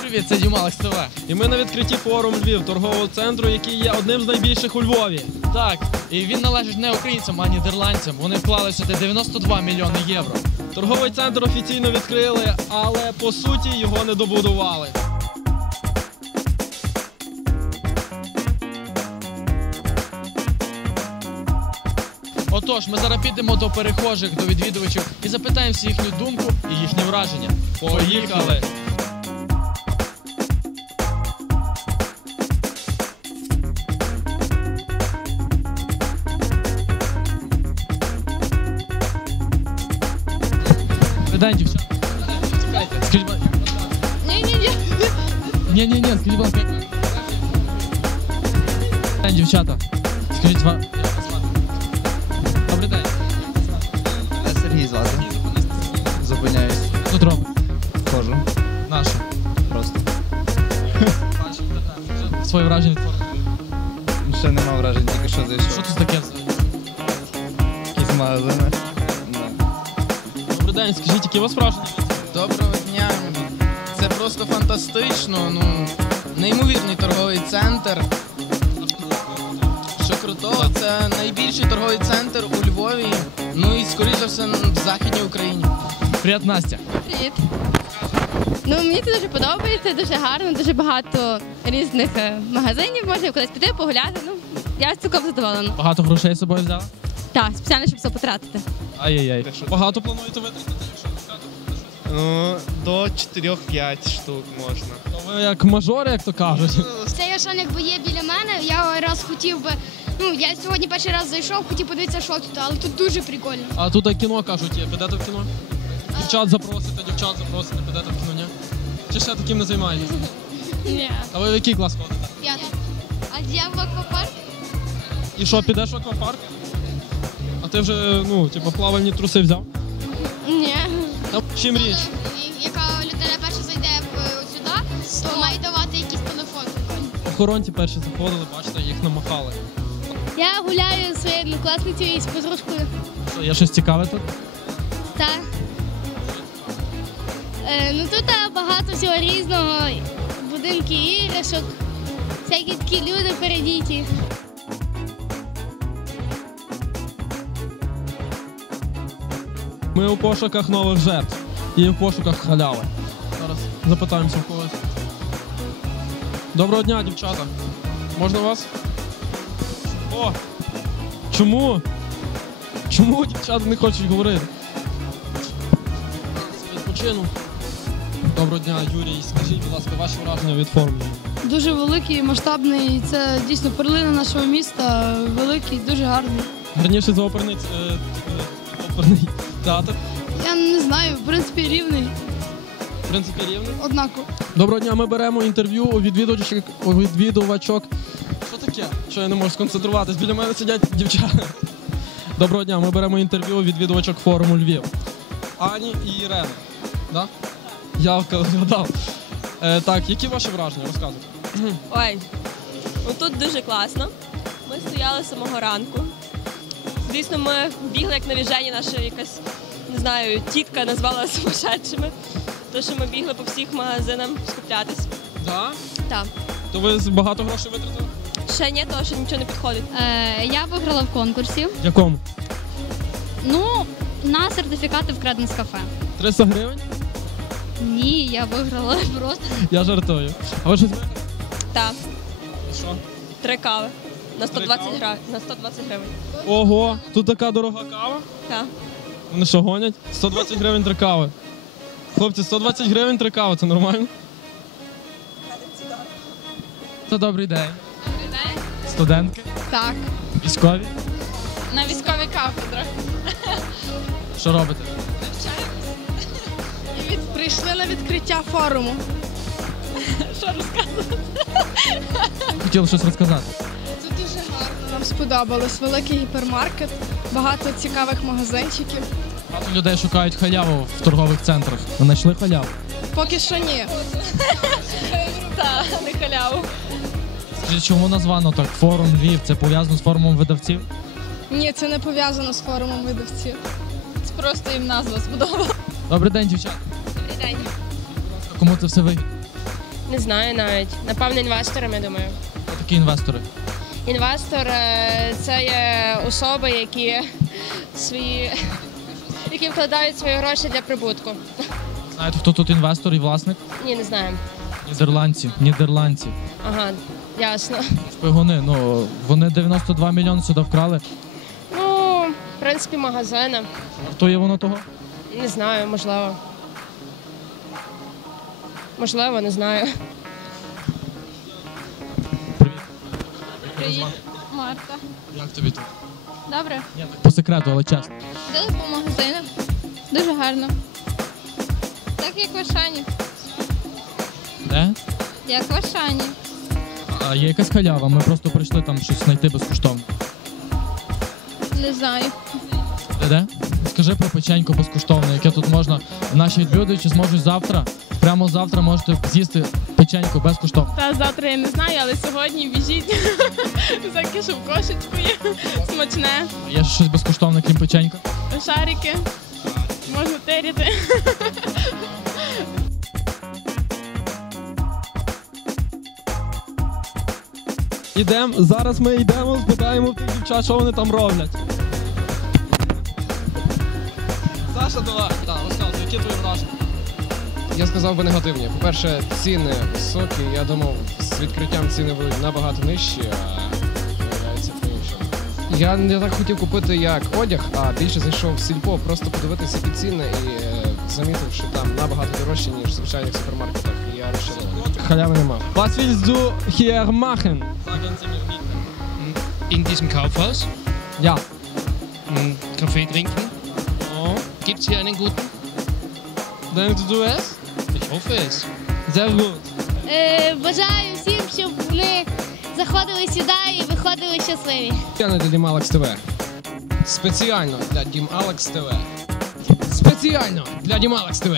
Привіт, це Дюмалекс ТВ. І ми на відкритті форум Львів, торгового центру, який є одним з найбільших у Львові. Так, і він належить не українцям, а нідерландцям. Вони вклали сюди 92 мільйони євро. Торговий центр офіційно відкрили, але по суті його не добудували. Отож, ми зараз підемо до перехожих, до відвідувачів і запитаємо всі їхню думку і їхні враження. Поїхали! Дай, дівчата. Скажіть, Ні-ні-ні. Ні, ні, ні, скажіть, будь ласка. Дівчата. Скажіть вам. Сергій. Зупиняюсь. Тут робить. Ходжу. Наше. Просто. Своє враження від. Ще нема вражень, тільки що Що тут таке взагалі? Якісь магазини. Добрий день, скажіть, які у вас враження? Доброго дня. Це просто фантастично. Ну, неймовірний торговий центр. Крутого, це найбільший торговий центр у Львові. Ну і скоріш за все в Західній Україні. Привіт, Настя. Привіт. Ну, мені це дуже подобається, дуже гарно, дуже багато різних е, магазинів. Можна кудись піти, погуляти. Ну, я цілком задоволена. Багато грошей з собою взяла? Так, спеціально, щоб все потратити. Ай-яй-яй. Багато плануєте витратити? якщо не? Ну, до 4-5 штук можна. То ви як мажори, як то кажуть. Цей Ашан якби є біля мене. Я раз хотів би. Ну, я сьогодні перший раз зайшов, хотів подивитися, що тут, але тут дуже прикольно. А тут кіно кажуть, є. підете в кіно? Дівчат запросите, дівчат запросите, підете в кіно, ні? Чи ще таким не займаєтесь? Ні. А ви в який клас ходите? П'ятий. А я в аквапарк? І що, підеш в аквапарк? А ти вже, ну, типу, плавальні труси взяв? Ні. Та чим річ? Яка людина перша зайде в- сюди, то має давати якийсь телефон. Охоронці перші заходили, бачите, їх намахали. Я гуляю зі своєю однокласницею і з подружкою. Що, є щось цікаве тут? Так. Е, ну тут багато всього різного. Будинки іграшок, всякі такі люди передіті. Ми у пошуках нових жертв і в пошуках халяви. Зараз запитаємося в когось. Доброго дня, дівчата. Можна вас? О! Чому? Чому дівчата не хочуть говорити? Відпочину. Доброго дня, Юрій. Скажіть, будь ласка, ваші враження від форуму. Дуже великий, масштабний. Це дійсно перлина нашого міста. Великий, дуже гарний. Раніше за оперний, е, е, оперний театр. Я не знаю, в принципі, рівний, В принципі, рівний. однаково. Доброго дня, ми беремо інтерв'ю у відвідувачок. У відвідувачок. Таке? Що я не можу сконцентруватись? Біля мене сидять дівчата. Доброго дня, ми беремо інтерв'ю у відвідувачок форуму Львів. Ані і Ірени. Да? Я вгадав. Е, так, які ваші враження? Розказуйте. Ой, ну тут дуже класно. Ми стояли з самого ранку. Звісно, ми бігли як навіжені, наша якась, не знаю, тітка назвала сумасшедшими. То, що ми бігли по всіх магазинам скуплятись. Да? Так. То ви багато грошей витратили? Ще ні, того, що нічого не підходить. Е, я виграла в конкурсі. В якому? Ну, на сертифікати в креденс кафе. 300 гривень? Ні, я виграла просто. Я жартую. А ви щось виграли? Так, Що? три кави. На 120 кави? гривень. На 120 гривень. Ого, тут така дорога кава. Так. Вони що гонять? 120 гривень три кави. Хлопці, 120 гривень три кави, це нормально? Та добрий день. Студентки? Так. Військові? На військовій кафедрах. Що робите? І від... прийшли на відкриття форуму. Хотіли щось розказати. Це дуже гарно. Нам сподобалось. Великий гіпермаркет, багато цікавих магазинчиків. Багато людей шукають халяву в торгових центрах. Ви знайшли халяву? Поки що ні. Так, не халяву. Чому названо так форум Львів? Це пов'язано з форумом видавців? Ні, це не пов'язано з форумом видавців. Це просто їм назва сподобалася. Добрий день, дівчата. Добрий день. Кому це все вигідно? Не знаю навіть. Напевно, інвесторам, я думаю. Хто такі інвестори? Інвестор е, це є особи, які свої які вкладають свої гроші для прибутку. Знаєте, хто тут інвестор і власник? Ні, не знаю. Нідерландці. Нідерландці. Ага, ясно. Шпигуни, ну вони 92 мільйони сюди вкрали. Ну, в принципі, магазини. Хто є воно того? Не знаю, можливо. Можливо, не знаю. Привіт, Марта. Як тобі тут? Добре. Ні, так по секрету, але чесно. Ходили по магазинах. Дуже гарно. Так як в Ашані. Де? Як в Ашані. А є якась халява, ми просто прийшли там щось знайти безкоштовно. Не знаю. Де? Скажи про печенько безкоштовне, яке тут можна. Наші відвідувачі зможуть завтра, прямо завтра можете з'їсти печенько безкоштовно. Та завтра я не знаю, але сьогодні біжіть за кишу в кошечку є смачне. Є щось безкоштовне, крім печенька? Шарики. Можна теряти. Ідемо, зараз ми йдемо, спитаємо тих дівчат, що вони там роблять. Саша, давай. Так, розказуй, які твої враження? Я сказав би негативні. По-перше, ціни високі. Я думав, з відкриттям ціни будуть набагато нижчі, а виявляється по-іншому. Я не так хотів купити як одяг, а більше зайшов в сільпо, просто подивитися які ціни і е, замітив, що там набагато дорожче, ніж в звичайних супермаркетах. І я розчарований. Халяви нема. Was willst du hier machen? In diesem Kaufhaus Ja. einen Kaffee trinken. Gibt es hier einen guten? Denkst du es? Ich hoffe es. Sehr gut. Е, бажаю всім, щоб ми заходили сюди і виходили щасливі. Спеціально для Дім Алекс ТВ. Спеціально для Дім Алекс ТВ. Спеціально для Дім Алекс ТВ.